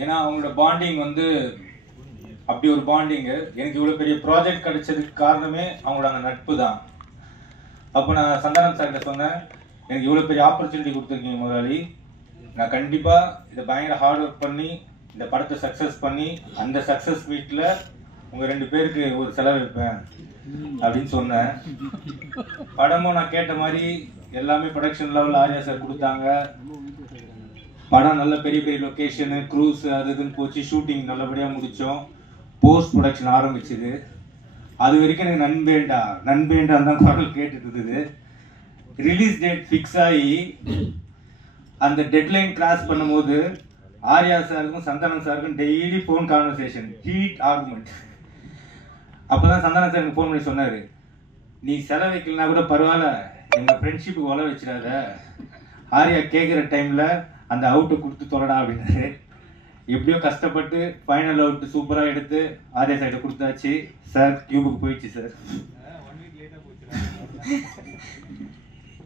ஏன்னா அவங்களோட பாண்டிங் வந்து அப்படி ஒரு பாண்டிங்கு. எனக்கு இவ்வளோ பெரிய ப்ராஜெக்ட் கிடைச்சதுக்கு காரணமே அவங்களோட அந்த நட்பு தான். அப்போ நான் சந்தானம் சார்கிட்ட சொன்னேன், எனக்கு இவ்வளோ பெரிய ஆப்பர்ச்சுனிட்டி கொடுத்துருக்கீங்க முதலாளி, நான் கண்டிப்பாக இதை பயங்கர ஹார்ட் ஒர்க் பண்ணி இந்த படத்தை சக்ஸஸ் பண்ணி அந்த சக்ஸஸ் மீட்டில் உங்கள் 2 பேருக்கு ஒரு செலவு வைப்பேன் அப்படின்னு சொன்னேன். படமும் நான் கேட்ட மாதிரி எல்லாமே ப்ரொடக்ஷன் லெவலில் ஆர்யா சார் கொடுத்தாங்க. படம் நல்ல பெரிய பெரிய லொக்கேஷனு, க்ரூஸ் அது இதுன்னு போச்சு. ஷூட்டிங் நல்லபடியாக முடித்தோம். போஸ்ட் ப்ரொடக்ஷன் ஆரம்பிச்சுது. அது வரைக்கும் எனக்கு நண்பேண்டான் தான் குரல் கேட்டுட்டு இருந்தது. ரிலீஸ் டேட் ஃபிக்ஸ் ஆகி அந்த டெட்லைன் கிராஸ் பண்ணும்போது ஆர்யா சாருக்கும் சந்தானம் சாருக்கும் daily phone conversation, heat argument. அப்போ தான் சந்தானம் சாருக்கு ஃபோன் பண்ணி சொன்னார், நீ செலவு வைக்கலனா கூட பரவாயில்ல, எங்கள் ஃப்ரெண்ட்ஷிப்புக்கு உல வச்சிடாத, ஆர்யா கேட்குற டைமில் அந்த அவுட்டை கொடுத்து தொலைடா அப்படின்னாரு. எப்படியோ கஷ்டப்பட்டு ஃபைனல் அவுட் சூப்பராக எடுத்து ஆர்யா சைட்டை கொடுத்தாச்சு. சார் கியூபுக்கு போயிடுச்சு சார்.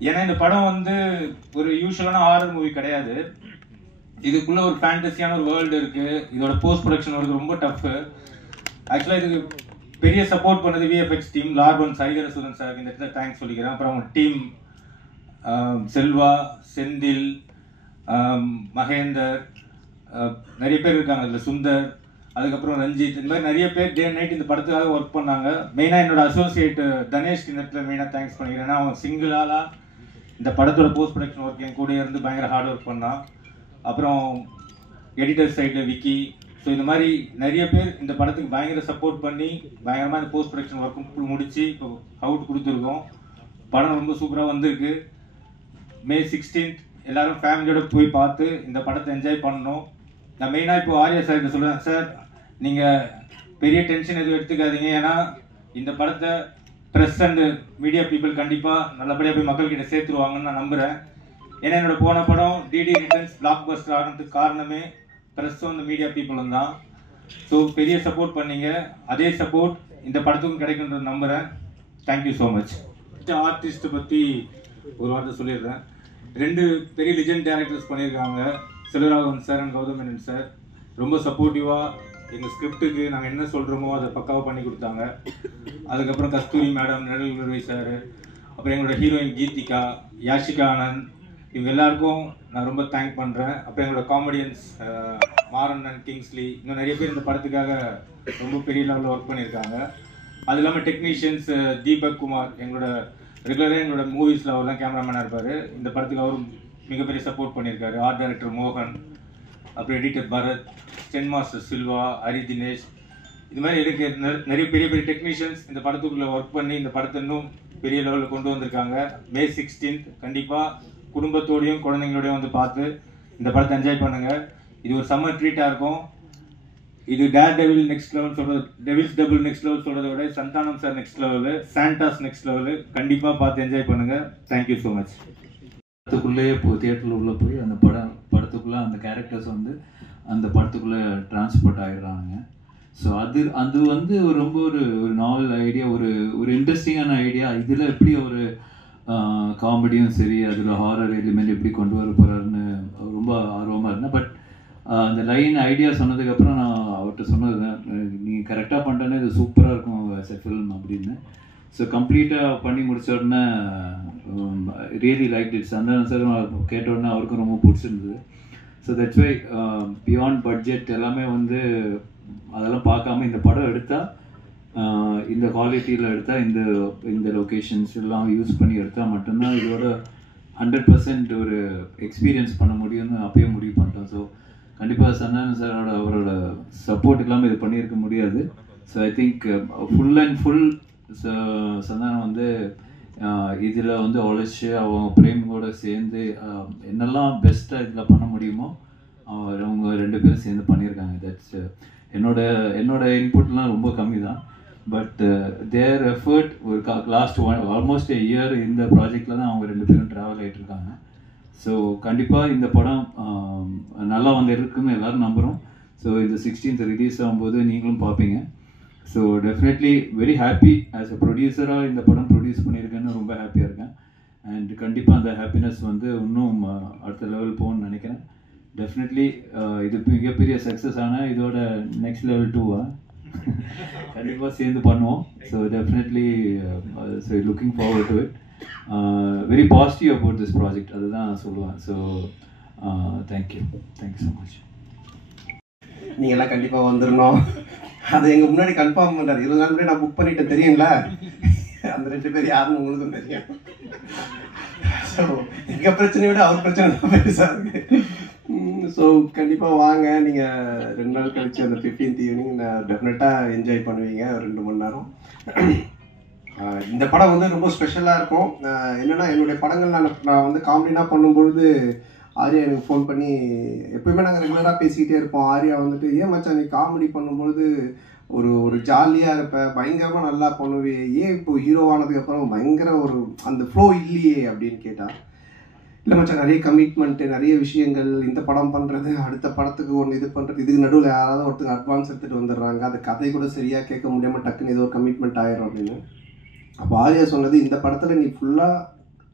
ஏன்னா இந்த படம் வந்து ஒரு யூஸ்வலான ஹாரர் மூவி கிடையாது. இதுக்குள்ள ஒரு ஃபேண்டசியான ஒரு வேர்ல்டு இருக்கு. இதோட போஸ்ட் ப்ரொடக்ஷன் ஒர்க் ரொம்ப டஃப். ஆக்சுவலாக இதுக்கு பெரிய சப்போர்ட் பண்ணது விஎஃப்எக்ஸ் டீம், லார்பன் சரிகரசுரன் சார், இந்த இடத்துல தேங்க்ஸ் சொல்லிக்கிறேன். அப்புறம் அவங்க டீம் செல்வா, செந்தில், மகேந்தர், நிறைய பேர் இருக்காங்க இதில், சுந்தர், அதுக்கப்புறம் ரஞ்சித், இந்த மாதிரி நிறைய பேர் டே நைட் இந்த படத்துக்காக ஒர்க் பண்ணாங்க. மெயினாக என்னோட அசோசியேட் தனேஷ்க்கு இந்த இடத்துல மெயினாக தேங்க்ஸ் பண்ணிக்கிறேன். ஏன்னா அவன் சிங்கிள் ஆளாக இந்த படத்தோட போஸ்ட் ப்ரொடக்ஷன் ஒர்க் என் கூட இருந்து பயங்கர ஹார்ட் ஒர்க் பண்ணான். அப்புறம் எடிட்டர் சைடில் விக்கி. ஸோ இந்த மாதிரி நிறைய பேர் இந்த படத்துக்கு பயங்கர சப்போர்ட் பண்ணி பயங்கரமாக இந்த போஸ்ட் ப்ரொடக்ஷன் ஒர்க்கும் முடித்து இப்போ அவுட் கொடுத்துருக்கோம். படம் ரொம்ப சூப்பராக வந்திருக்கு. May 16th எல்லாரும் ஃபேமிலியோட போய் பார்த்து இந்த படத்தை என்ஜாய் பண்ணணும். நான் மெயினாக இப்போ ஆர்யா சார் சொல்கிறேன், சார் நீங்கள் பெரிய டென்ஷன் எதுவும் எடுத்துக்காதீங்க. ஏன்னா இந்த படத்தை ப்ரெஸ் அண்டு மீடியா பீப்புள் கண்டிப்பாக நல்லபடியாக போய் மக்கள்கிட்ட சேர்த்துருவாங்கன்னு நான் நம்புகிறேன். ஏன்னா என்னோட போன படம் டிடி ரிட்டர்ன்ஸ் பிளாக் பஸ்டர் ஆகிறதுக்கு காரணமே ப்ரெஸ்ஸும் இந்த மீடியா பீப்புளும் தான். ஸோ பெரிய சப்போர்ட் பண்ணீங்க. அதே சப்போர்ட் இந்த படத்துக்கும் கிடைக்குன்றது நம்புகிறேன். Thank you so much. ஆர்டிஸ்ட்டை பற்றி ஒரு வார்த்தை சொல்லிடுறேன். 2 பெரிய லிஜெண்ட் டேரக்டர்ஸ் பண்ணியிருக்காங்க, Selvaraghavan sir and Gautham Menon sir. ரொம்ப சப்போர்ட்டிவாக எங்கள் ஸ்கிரிப்டுக்கு நாங்கள் என்ன சொல்கிறோமோ அதை பக்காவாக பண்ணி கொடுத்தாங்க. அதுக்கப்புறம் கஸ்தூரி மேடம், நெடல் முருகை சார், அப்புறம் எங்களோட ஹீரோயின் கீதிகா, யாஷிகா ஆனந்த், இவங்க எல்லாருக்கும் நான் ரொம்ப தேங்க் பண்ணுறேன். அப்புறம் எங்களோட காமெடியன்ஸ் மாறன் அண்ட் கிங்ஸ்லி, இன்னும் நிறைய பேர் இந்த படத்துக்காக ரொம்ப பெரிய லெவலில் ஒர்க் பண்ணியிருக்காங்க. அது இல்லாமல் டெக்னீஷியன்ஸ் தீபக் குமார், எங்களோட ரெகுலராக எங்களோட மூவிஸில் அவர் தான் கேமராமேனாக இருப்பார். இந்த படத்துக்கு அவரும் மிகப்பெரிய சப்போர்ட் பண்ணியிருக்காரு. ஆர்ட் டைரக்டர் மோகன், அப்புறம் editor Bharath, stunt master Silva, Hari Dinesh, இது மாதிரி எனக்கு நிறைய பெரிய பெரிய டெக்னீஷியன்ஸ் இந்த படத்துக்குள்ளே ஒர்க் பண்ணி இந்த படத்தை இன்னும் பெரிய லெவலில் கொண்டு வந்திருக்காங்க. May 16th கண்டிப்பாக குடும்பத்தோடையும் குழந்தைங்களோடையும் வந்து பார்த்து இந்த படத்தை என்ஜாய் பண்ணுங்கள். இது ஒரு சம்மர் ட்ரீட்டாக இருக்கும். இது டேர் டெவில் நெக்ஸ்ட் லெவல் சொல்கிறது, டெவில்ஸ் டபுள் நெக்ஸ்ட் லெவல் சொல்கிறத விட Santhanam sir next level, Santa's next level. கண்டிப்பாக பார்த்து என்ஜாய் பண்ணுங்கள். Thank you so much. படத்துக்குள்ளேயே தியேட்டரில் உள்ளே போய் அந்த படத்துக்குள்ளே அந்த கேரக்டர்ஸ் வந்து அந்த படத்துக்குள்ளே டிரான்ஸ்போர்ட் ஆகிடுறாங்க. ஸோ அது வந்து ரொம்ப ஒரு நாவல் ஐடியா, ஒரு இன்ட்ரெஸ்டிங்கான ஐடியா. இதில் எப்படி ஒரு காமெடியும் சரி, அதில் ஹாரர் எலிமெண்ட் எப்படி கொண்டு வர போகிறாருன்னு ரொம்ப ஆர்வமாக இருந்தேன். பட் அந்த லைன் ஐடியா சொன்னதுக்கப்புறம் நான் அவர்கிட்ட சொன்னது, நீங்கள் கரெக்டாக பண்ணிட்டேன்னா இது சூப்பராக இருக்கும் ஆஸ் எ ஃபில்ம் அப்படின்னு. ஸோ கம்ப்ளீட்டாக பண்ணி முடிச்ச உடனே really like it. Santhanam sir கேட்ட உடனே அவருக்கும் ரொம்ப பிடிச்சிருந்தது. So that's why beyond budget எல்லாமே வந்து அதெல்லாம் பார்க்காம இந்த படம் எடுத்தால், இந்த குவாலிட்டியில் எடுத்தால், இந்த லொக்கேஷன்ஸ் எல்லாம் யூஸ் பண்ணி எடுத்தால் மட்டும்தான் இதோட 100% ஒரு எக்ஸ்பீரியன்ஸ் பண்ண முடியும்னு அப்பயே முடிவு பண்ணிட்டோம். ஸோ கண்டிப்பாக சந்தானம் சாரோட அவரோட சப்போர்ட் இல்லாமல் இது பண்ணியிருக்க முடியாது. So I think full and full Santhanam வந்து இதில் வந்து உழைச்சி அவங்க பிரேமோட சேர்ந்து என்னெல்லாம் பெஸ்ட்டாக இதில் பண்ண முடியுமோ அவங்க 2 பேரும் சேர்ந்து பண்ணியிருக்காங்க. தட்ஸ் என்னோட இன்புட்லாம் ரொம்ப கம்மி தான். பட் தேர் எஃபர்ட் ஒரு லாஸ்ட் ஆல்மோஸ்ட் a year இந்த ப்ராஜெக்டில் தான் அவங்க 2 பேரும் ட்ராவல் ஆகிட்டு இருக்காங்க. ஸோ கண்டிப்பாக இந்த படம் நல்லா இருக்குன்னு எல்லோரும் நம்புகிறோம். ஸோ இந்த 16th ரிலீஸ் ஆகும்போது நீங்களும் பார்ப்பீங்க. So definitely very happy as a ப்ரொடியூசராக இந்த படம் ப்ரொடியூஸ் பண்ணியிருக்கேன்னு ரொம்ப ஹாப்பியாக இருக்கேன். அண்ட் கண்டிப்பாக அந்த ஹாப்பினஸ் வந்து இன்னும் அடுத்த லெவல் போகணும்னு நினைக்கிறேன். டெஃபினெட்லி இது மிகப்பெரிய சக்ஸஸ் ஆனால் இதோட நெக்ஸ்ட் லெவல் 2 கண்டிப்பாக சேர்ந்து பண்ணுவோம். So definitely so looking forward to it. Very positive about this project அதுதான் நான் சொல்லுவேன். So thank you so much. நீங்கள் எல்லாம் கண்டிப்பாக வந்துடணும். அதை எங்கள் முன்னாடி கன்ஃபார்ம் பண்ணுறாரு. 20 நாள் முன்னாடி நான் புக் பண்ணிட்டேன் தெரியுங்களா? அந்த 2 பேர் யாருன்னு உங்களுக்கும் தெரியும். ஸோ எங்கள் பிரச்சனையை விட அவர் பிரச்சனை தான் பெருசாக இருக்குது. ஸோ கண்டிப்பாக வாங்க. நீங்கள் 2 நாள் கழிச்சு அந்த 15th ஈவினிங் டெஃபினட்டாக என்ஜாய் பண்ணுவீங்க 2 மணி நேரம். இந்த படம் வந்து ரொம்ப ஸ்பெஷலாக இருக்கும். என்னென்னா என்னுடைய படங்கள் நான் வந்து காமெடினா பண்ணும்பொழுது ஆர்யா எனக்கு ஃபோன் பண்ணி, எப்பயுமே நாங்கள் ரெகுலராக பேசிக்கிட்டே இருப்போம். ஆர்யா வந்துட்டு, ஏன் மச்சான் நீ காமெடி பண்ணும்பொழுது ஒரு ஜாலியாக இருப்பேன், பயங்கரமாக நல்லா பண்ணுவே, ஏன் இப்போ ஹீரோவானதுக்கப்புறம் பயங்கர ஒரு அந்த ஃப்ளோ இல்லையே அப்படின்னு கேட்டால், இல்லை மச்சான் நிறைய கமிட்மெண்ட்டு, நிறைய விஷயங்கள், இந்த படம் பண்ணுறது, அடுத்த படத்துக்கு ஒன்று இது பண்ணுறது, இதுக்கு நடுவில் யாராவது ஒருத்தங்க அட்வான்ஸ் எடுத்துகிட்டு வந்துடுறாங்க, அந்த கதை கூட சரியாக கேட்க முடியாமல் டக்குன்னு ஏதோ ஒரு கமிட்மெண்ட் ஆயிரும் அப்படின்னு. அப்போ ஆர்யா சொன்னது, இந்த படத்தில் நீ ஃபுல்லாக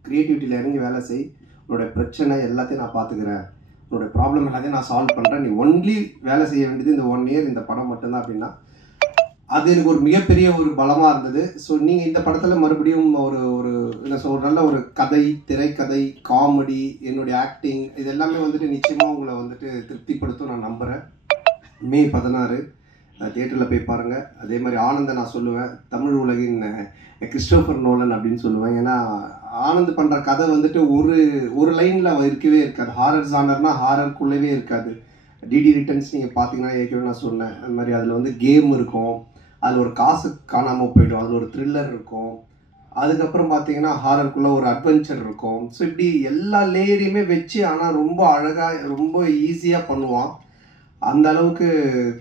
க்ரியேட்டிவிட்டியில் இறங்கி வேலை செய், உன்னோட பிரச்சனை எல்லாத்தையும் நான் பார்த்துக்கிறேன், உன்னோட ப்ராப்ளம் எல்லாத்தையும் நான் சால்வ் பண்ணுறேன், நீ ஒன்லி வேலை செய்ய வேண்டியது இந்த 1 year இந்த படம் மட்டும்தான் அப்படின்னா, அது எனக்கு ஒரு மிகப்பெரிய ஒரு பலமாக இருந்தது. ஸோ நீங்கள் இந்த படத்தில் மறுபடியும் ஒரு நல்ல ஒரு கதை, திரைக்கதை, காமெடி, என்னுடைய ஆக்டிங், இது எல்லாமே வந்துட்டு நிச்சயமாக உங்களை வந்துட்டு திருப்திப்படுத்தும் நான் நம்புகிறேன். May 16 தியேட்டரில் போய் பாருங்கள். அதே மாதிரி ஆனந்தை நான் சொல்லுவேன், தமிழ் உலகின் கிறிஸ்டோபர் நோலன் அப்படின்னு சொல்லுவேன். ஏன்னா ஆனந்த் பண்ணுற கதை வந்துட்டு ஒரு லைனில் இருக்கவே இருக்காது. ஹாரர் ஜானர்னா ஹாரருக்குள்ளவே இருக்காது. டிடி ரிட்டர்ன்ஸ் நீங்கள் பார்த்தீங்கன்னா ஏற்கனவே நான் சொன்னேன், அந்த மாதிரி அதில் வந்து கேம் இருக்கும், அதில் ஒரு காசு காணாமல் போய்டும், அதில் ஒரு த்ரில்லர் இருக்கும், அதுக்கப்புறம் பார்த்தீங்கன்னா ஹாரருக்குள்ளே ஒரு அட்வென்ச்சர் இருக்கும். ஸோ இப்படி எல்லா லேயரையுமே வச்சு ஆனால் ரொம்ப அழகாக ரொம்ப ஈஸியாக பண்ணுவான். அந்த அளவுக்கு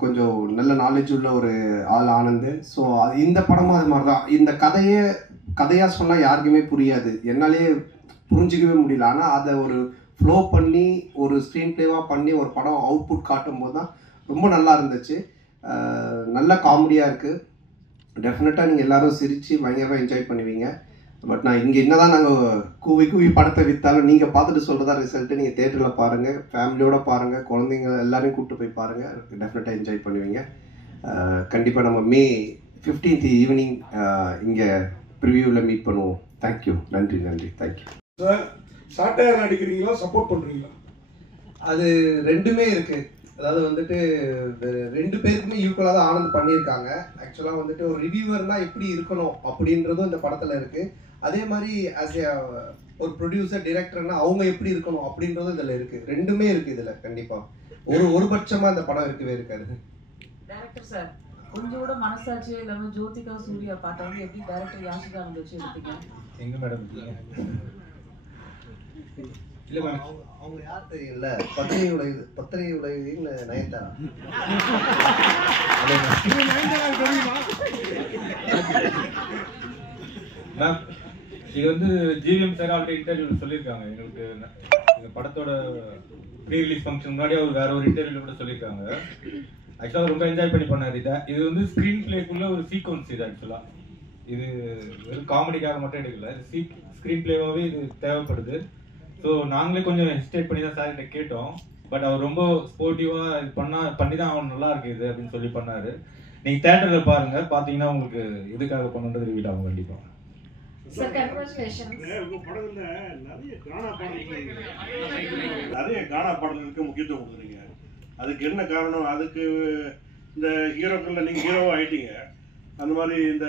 கொஞ்சம் நல்ல நாலேஜ் உள்ள ஒரு ஆள் ஆனந்த். ஸோ இந்த படமும் அது மாதிரி தான். இந்த கதையாக சொன்னால் யாருக்குமே புரியாது, என்னாலே புரிஞ்சிக்கவே முடியல. ஆனால் அதை ஒரு ஃப்ளோ பண்ணி ஒரு ஸ்க்ரீன் ப்ளேவாக பண்ணி ஒரு படம் அவுட்புட் காட்டும் போது தான் ரொம்ப நல்லா இருந்துச்சு. நல்ல காமெடியாக இருக்குது. டெஃபினட்டாக நீங்கள் எல்லோரும் சிரித்து பயங்கரமாக என்ஜாய் பண்ணுவீங்க. பட் நான் இங்கே என்ன தான் நாங்கள் கூவி படத்தை விற்றாலும் நீங்கள் பார்த்துட்டு சொல்கிறதா ரிசல்ட்டு. நீங்கள் தேட்டரில் பாருங்கள், ஃபேமிலியோடு பாருங்கள், குழந்தைங்க எல்லாரையும் கூப்பிட்டு போய் பாருங்கள், டெஃபினட்டாக என்ஜாய் பண்ணுவீங்க. கண்டிப்பாக நம்ம May 15th ஈவினிங் இங்கே ப்ரிவியூவில் மீட் பண்ணுவோம். தேங்க்யூ. நன்றி. Thank you sir. சாட்டையாக நடிக்கிறீங்களா, சப்போர்ட் பண்ணுறீங்களா? அது ரெண்டுமே இருக்குது. அதாவது வந்துட்டு 2 பேருக்குமே ஈக்குவலாக தான் ஆனந்த் பண்ணியிருக்காங்க. ஆக்சுவலாக வந்துட்டு ஒரு ரிவ்யூவர்னால் எப்படி இருக்கணும் அப்படின்றதும் இந்த படத்தில் இருக்குது. அதே மாதிரி ஆஸ் ஏ ஒரு ப்ரொடியூசர், டிரெக்டர்னா அவங்க எப்படி இருக்கணும் அப்படின்றதும் இதில் இருக்குது. ரெண்டுமே இருக்குது இதில். கண்டிப்பாக ஒரு பட்சமாக இந்த படம் இருக்கவே இருக்காது. டைரக்டர் சார், கொஞ்சம் கூட மனசாட்சியே இல்லாமல் ஜோதிகா சூர்யா பாட்டை வந்து எப்படி டைரக்டர் யாஷிகானந்த் வச்சு எடுத்தீங்க? எங்க மேடம் இல்லை மேடம், அவங்க யார் தெரியல, பத்திரிகை உலகின்னு நயன்தாரா. மேம் இது வந்து ஜிவிஎம் சார் ஆல்ரெடி இன்டர்வியூவில் சொல்லியிருக்காங்க. எங்களுக்கு இந்த படத்தோட ப்ரீ ரிலீஸ் ஃபங்க்ஷன் முன்னாடி அவர் வேற ஒரு இன்டர்வியூவில் கூட சொல்லியிருக்காங்க. ஆக்சுவலாக ரொம்ப என்ஜாய் பண்ணி பண்ணார். இது வந்து ஸ்க்ரீன் பிளேக்குள்ள ஒரு சீக்வன்ஸ். இது ஆக்சுவலாக இது வெறும் காமெடிக்காக மட்டும் எடுக்கல, ஸ்க்ரீன் பிளேவாகவே இது தேவைப்படுது. ஸோ நாங்களே கொஞ்சம் ஹெசிடேட் பண்ணி தான் சார் கிட்ட கேட்டோம். பட் அவர் ரொம்ப ஸ்போர்ட்டிவாக இது பண்ணி தான் அவன் நல்லா இருக்குது அப்படின்னு சொல்லி பண்ணார். நீங்கள் தேட்டரில் பாருங்கள், பார்த்தீங்கன்னா உங்களுக்கு எதுக்காக பண்ணுன்றது ரிவீல் ஆகும் கண்டிப்பாக. Sir congratulations. உங்க படத்துல நிறைய கானா பாடல்களுக்கு முக்கியத்துவம் கொடுக்குறீங்க. அதுக்கு என்ன காரணம்? அதுக்கு இந்த ஹீரோக்கள்ல நீங்க ஹீரோவா ஆயிட்டீங்க, அந்த மாதிரி இந்த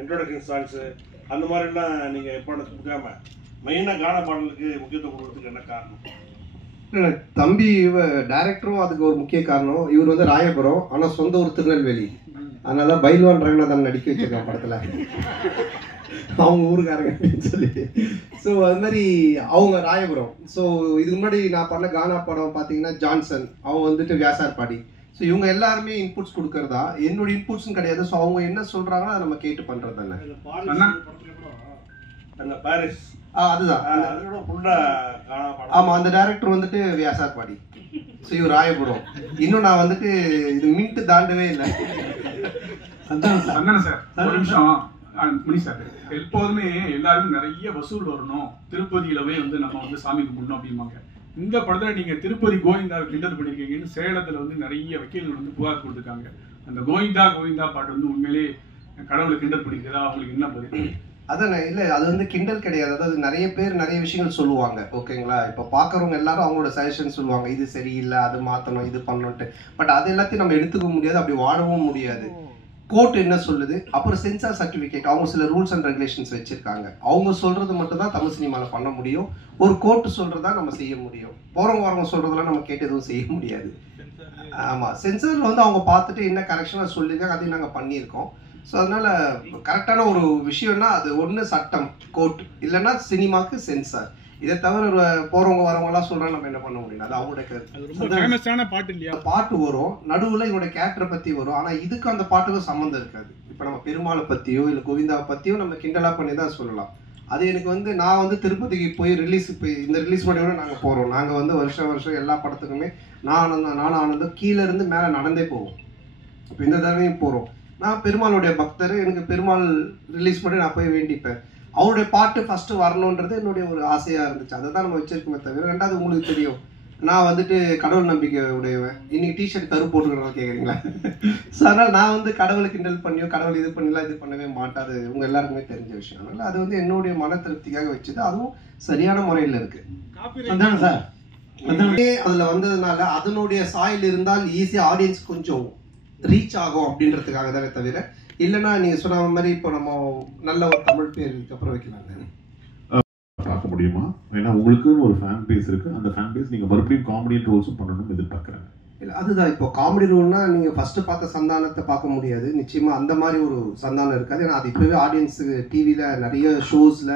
இன்ட்ரோடக்ஷன் சாங்ஸு அந்த மாதிரிலாம் நீங்க எப்போ கொடுக்காம மெயினாக கானா பாடலுக்கு முக்கியத்துவம் கொடுக்கறதுக்கு என்ன காரணம்? தம்பி டைரக்டரும் அதுக்கு ஒரு முக்கிய காரணம். இவர் வந்து ராயபுரம், ஆனால் சொந்த ஊர் திருநெல்வேலி. அதனால தான் பைல்வான் ரங்கநாதன் நடிக்க வச்சிருக்கான் படத்தில், அவங்க ஊருக்காரங்க அப்படின்னு சொல்லிட்டு. ஸோ அது மாதிரி அவங்க ராயபுரம். ஸோ இதுக்கு முன்னாடி நான் பண்ண கானா படம் பார்த்தீங்கன்னா ஜான்சன், அவன் வந்துட்டு வியாசார்பாடி. ஸோ இவங்க எல்லாருமே இன்புட்ஸ் கொடுக்கறதா, என்னோட இன்புட்ஸும் கிடையாது. ஸோ அவங்க என்ன சொல்கிறாங்களோ அதை நம்ம கேட்டு பண்ணுறது தானே. அந்த பாரிஸ் அதுதான். ஆமாம், அந்த டைரக்டர் வந்துட்டு வியாசார்பாடி. ஸோ இவர் ராயபுரம். இன்னும் நான் வந்துட்டு இது மின்ட்டு தாண்டவே இல்லை. சந்தானம் சார், ஒரு நிமிஷம். மணி சார், எப்போதுமே எல்லாருமே நிறைய வசூல் வரணும், திருப்பதியில போய் வந்து நம்ம வந்து சாமி கும்பிடணும் அப்படிம்பாங்க. இந்த படத்தில் நீங்கள் திருப்பதி கோவிந்தாவை கிண்டல் பண்ணியிருக்கீங்கன்னு சேலத்தில் வந்து நிறைய வக்கீல்கள் வந்து புகார் கொடுத்துருக்காங்க. அந்த கோவிந்தா கோவிந்தா பாட்டு வந்து உண்மையிலே கடவுளை கிண்டல் பண்ணிக்கிறதா, அவங்களுக்கு என்ன பதில்? அதான் இல்லை, அது வந்து கிண்டல் கிடையாது. அதாவது நிறைய பேர் நிறைய விஷயங்கள் சொல்லுவாங்க, ஓகேங்களா. இப்போ பார்க்குறவங்க எல்லாரும் அவங்களோட சஜஷன் சொல்லுவாங்க, இது சரியில்லை, அது மாற்றணும், இது பண்ணணுன்ட்டு. பட் அது எல்லாத்தையும் நம்ம எடுத்துக்க முடியாது, அப்படி வாழவும் முடியாது. கோர்ட் என்ன சொல்லுது, அப்புறம் சென்சார் சர்டிஃபிகேட், அவங்க சில ரூல்ஸ் அண்ட் ரெகுலேஷன்ஸ் வச்சுருக்காங்க. அவங்க சொல்கிறது மட்டும் தான் தமிழ் சினிமாவில் பண்ண முடியும். ஒரு கோர்ட்டு சொல்கிறதா நம்ம செய்ய முடியும். போகிறவங்க வரவங்க சொல்கிறதெல்லாம் நம்ம கேட்டு எதுவும் செய்ய முடியாது. ஆமாம், சென்சாரில் வந்து அவங்க பார்த்துட்டு என்ன கரெக்ஷனாக சொல்லியிருக்காங்க, அதையும் நாங்கள் பண்ணியிருக்கோம். ஸோ அதனால் கரெக்டான ஒரு விஷயம்னா அது ஒன்று சட்டம் கோர்ட், இல்லைன்னா சினிமாவுக்கு சென்சார். இதை தவிர போகிறவங்க வரவங்கலாம் சொல்கிறாங்க, நம்ம என்ன பண்ண முடியும், அது அவங்களோட கருத்து. பாட்டு இல்லையா, பாட்டு வரும் நடுவில் இவனோட கேரக்டரை பற்றி வரும், ஆனால் இதுக்கு அந்த பாட்டுக்கும் சம்மந்தம் இருக்காது. இப்போ நம்ம பெருமாளை பற்றியோ இல்லை கோவிந்தாவை பற்றியோ நம்ம கிண்டலாக பண்ணி தான் சொல்லலாம். அது எனக்கு வந்து நான் வந்து திருப்பதிக்கு போய் இந்த ரிலீஸ் பண்ணியோட நாங்கள் போகிறோம். நாங்கள் வந்து வருஷம் எல்லா படத்துக்குமே நானும் ஆனந்தம் கீழே இருந்து மேலே நடந்தே போவோம். இப்போ இந்த தடவையும் போகிறோம். நான் பெருமாளுடைய பக்தர், எனக்கு பெருமாள் ரிலீஸ் பண்ணி நான் போய் வேண்டிப்பேன். அவருடைய பாட்டு ஃபஸ்ட்டு வரணுன்றது என்னுடைய ஒரு ஆசையாக இருந்துச்சு. அதை தான் நம்ம வச்சிருக்கோமே தவிர. ரெண்டாவது உங்களுக்கு தெரியும், நான் வந்துட்டு கடவுள் நம்பிக்கை உடையவன். இன்னைக்கு டிஷர்ட் கரு போட்டுக்கிறதா கேட்குறீங்களா? ஸோ அதனால் நான் வந்து கடவுளை கிண்டல் பண்ணியோ கடவுள் இது பண்ணலாம் இது பண்ணவே மாட்டாது, உங்கள் எல்லாருக்குமே தெரிஞ்ச விஷயம். அதனால் அது வந்து என்னுடைய மன திருப்திக்காக வச்சது, அதுவும் சரியான முறையில் இருக்குது சார். அதில் வந்ததுனால அதனுடைய சாயில் இருந்தால் ஈஸியாக ஆடியன்ஸ் கொஞ்சம் ரீச் ஆகும் அப்படின்றதுக்காக தானே தவிர, இல்லைன்னா நீங்கள் சொன்ன மாதிரி இப்போ நம்ம நல்ல ஒரு தமிழ் பேர் அப்புறம் வைக்கலாங்க பார்க்க முடியுமா? ஏன்னா உங்களுக்குன்னு ஒரு ஃபேன் பேஸ் இருக்கு, அந்த ஃபேன் பேஸ் நீங்க மறுபடியும் காமெடி ரோல்ஸும் பண்ணணும்னு எதிர்பார்க்குறாங்க. இல்லை அதுதான், இப்போ காமெடி ரோல்னா நீங்கள் ஃபஸ்ட்டு பார்த்த சந்தானத்தை பார்க்க முடியாது, நிச்சயமாக அந்த மாதிரி ஒரு சந்தானம் இருக்காது. ஏன்னா அது இப்போவே ஆடியன்ஸுக்கு டிவியில் நிறைய ஷோஸில்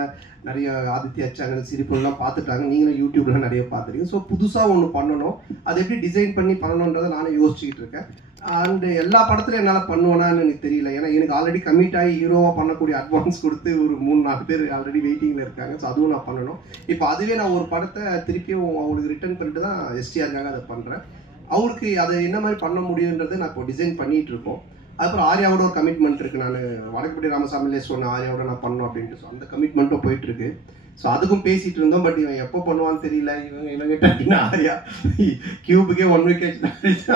நிறைய ஆதித்யா சேனல் சிரிப்புலாம் பார்த்துட்டாங்க, நீங்களும் யூடியூப்ல நிறைய பார்த்துருக்கீங்க. ஸோ புதுசாக ஒன்று பண்ணணும், அதை எப்படி டிசைன் பண்ணி பண்ணணுன்றதை நானும் யோசிச்சுக்கிட்டு இருக்கேன். அண்டு எல்லா படத்துலையும் என்னால் பண்ணுவேனான்னு எனக்கு தெரியல. ஏன்னா எனக்கு ஆல்ரெடி கமிட் ஆகி ஹீரோவாக பண்ணக்கூடிய அட்வான்ஸ் கொடுத்து ஒரு 3-4 பேர் ஆல்ரெடி வெயிட்டிங்கில் இருக்காங்க. ஸோ அதுவும் நான் பண்ணணும். இப்போ அதுவே நான் ஒரு படத்தை திருப்பியும் அவங்களுக்கு ரிட்டர்ன் பண்ணிட்டு தான் எஸ்டிஆருக்காக அதை பண்ணுறேன். அவருக்கு அதை என்ன மாதிரி பண்ண முடியுன்றதை நான் இப்போ டிசைன் பண்ணிகிட்டு இருக்கோம். அதுக்கப்புறம் ஆர்யாவோட ஒரு கமிட்மெண்ட் இருக்குது. நான் வடக்குப்பட்டி ராமசாமிலே சொன்னேன் ஆர்யாவோட நான் பண்ணணும் அப்படின்ட்டு. ஸோ அந்த கமிட்மெண்ட்டும் போயிட்டுருக்கு. ஸோ அதுக்கும் பேசிகிட்டு இருந்தோம். பட் இவன் எப்போ பண்ணுவான்னு தெரியல. இவங்கிட்ட அப்படின்னா ஆர்யா கியூபுக்கே 1 week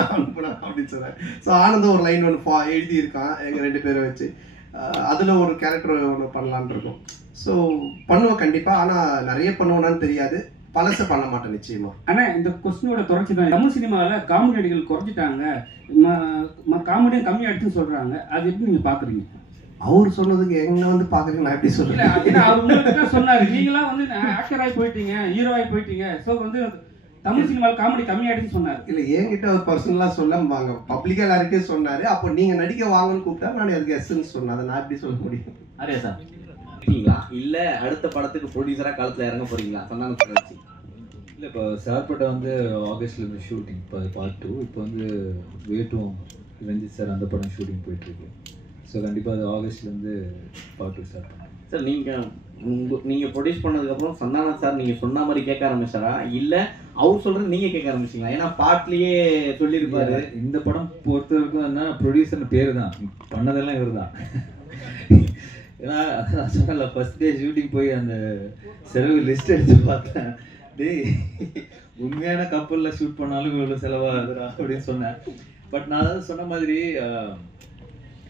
அனுப்புனா அப்படின்னு சொன்னேன். ஸோ ஆனந்தம் ஒரு லைன் ஒன்று எழுதியிருக்கான் எங்கள் 2 பேரை வச்சு. அதில் ஒரு கேரக்டர் ஒன்று பண்ணலான் இருக்கும். ஸோ பண்ணுவேன் கண்டிப்பாக. ஆனால் நிறைய பண்ணுவேனான்னு தெரியாது, பழசை பண்ண மாட்டேன் நிச்சயமா. ஆனால் இந்த கொஸ்டினோட தொடர்ச்சி தான், தமிழ் சினிமாவில் காமெடி நடிகர்கள் குறைஞ்சிட்டாங்க, காமெடியும் கம்மியாகிடுச்சுன்னு சொல்கிறாங்க. அது எப்படி நீங்கள் பார்க்குறீங்க? அவர் சொன்னதுக்கு என்ன வந்து பார்க்குறீங்க, நான் எப்படி சொல்கிறேன்? அவர் உங்களுக்கு தான் சொன்னார், நீங்களாம் வந்து ஆக்டர் ஆகி போயிட்டீங்க, ஹீரோ ஆகி போயிட்டீங்க, ஸோ வந்து தமிழ் சினிமாவில் காமெடி கம்மியாகிடுச்சுன்னு சொன்னார். இல்லை என்கிட்ட அவர் பர்சனலாக சொல்லுவாங்க, பப்ளிக்காக எல்லாருக்கே சொன்னார். அப்போ நீங்கள் நடிக்க வாங்கன்னு கூப்பிட்டா நான் அதுக்கு எஸ்ன்னு சொன்னேன். அதை நான் எப்படி சொல்ல முடியும்? அரே சார் இருக்கீங்களா, இல்லை அடுத்த படத்துக்கு ப்ரொடியூசராக காலத்தில் இறங்க போகிறீங்களா? சந்தானத்தை வச்சு. இல்லை இப்போ சார்பட்டை வந்து ஆகஸ்ட்ல இருந்து ஷூட்டிங் பார்ட் 2. இப்போ வந்து வேட்டும் ரஞ்சித் சார் அந்த படம் ஷூட்டிங் போயிட்டுருக்கு. ஸோ கண்டிப்பாக அது ஆகஸ்ட்லேருந்து பார்ட் 2 ஸ்டார்ட் பண்ணுறேன் சார். நீங்கள் ப்ரொடியூஸ் பண்ணதுக்கப்புறம் சந்தானம் சார் நீங்கள் சொன்ன மாதிரி கேட்க ஆரம்பிச்சாரா, இல்லை அவர் சொல்கிறது நீங்கள் கேட்க ஆரம்பிச்சிங்களா? ஏன்னா பாட்லேயே சொல்லியிருப்பாரு. இந்த படம் பொறுத்த வரைக்கும் என்ன, ப்ரொடியூசர்னு பேர் தான், பண்ணதெல்லாம் இவர் தான். ஏன்னா நான் சொன்னல ஃபர்ஸ்ட் டே ஷூட்டிங் போய் அந்த செலவு லிஸ்ட் எடுத்து பார்த்தேன். டேய் உண்மையான கப்பலில் ஷூட் பண்ணாலும் இவ்வளோ செலவாகுதுடா அப்படின்னு சொன்னேன். பட் நான் அதாவது சொன்ன மாதிரி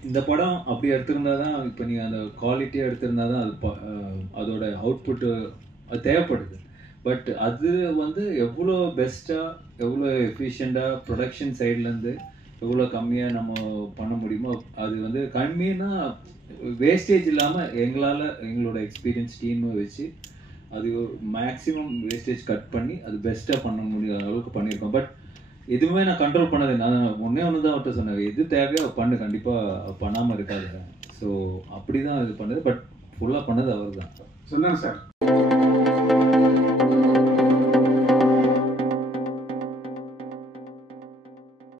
இந்த படம் அப்படி எடுத்திருந்தா தான், இப்போ நீங்கள் அந்த குவாலிட்டியாக எடுத்திருந்தா தான் அது அதோட அவுட்புட்டு அது தேவைப்படுது. பட் அது வந்து எவ்வளோ பெஸ்ட்டாக எவ்வளோ எஃபிஷியண்ட்டாக ப்ரொடக்ஷன் சைட்லேருந்து எவ்வளோ கம்மியாக நம்ம பண்ண முடியுமோ, அது வந்து கம்மின்னா வேஸ்டேஜ் இல்லாமல் எங்களால் எங்களோட எக்ஸ்பீரியன்ஸ் டீமை வச்சு அது மேக்ஸிமம் வேஸ்டேஜ் கட் பண்ணி அது பெஸ்ட்டாக பண்ண முடியாத அளவுக்கு பண்ணியிருக்கோம். பட் எதுவுமே நான் கண்ட்ரோல் பண்ணது, நான் ஒன்றே ஒன்று தான் அவர்கிட்ட சொன்னேன், எது தேவையோ பண்ணு, கண்டிப்பாக பண்ணாமல் இருக்காது. ஸோ அப்படி தான் இது பண்ணது. பட் ஃபுல்லாக பண்ணது அவர் தான். சொன்னாங்க சார்.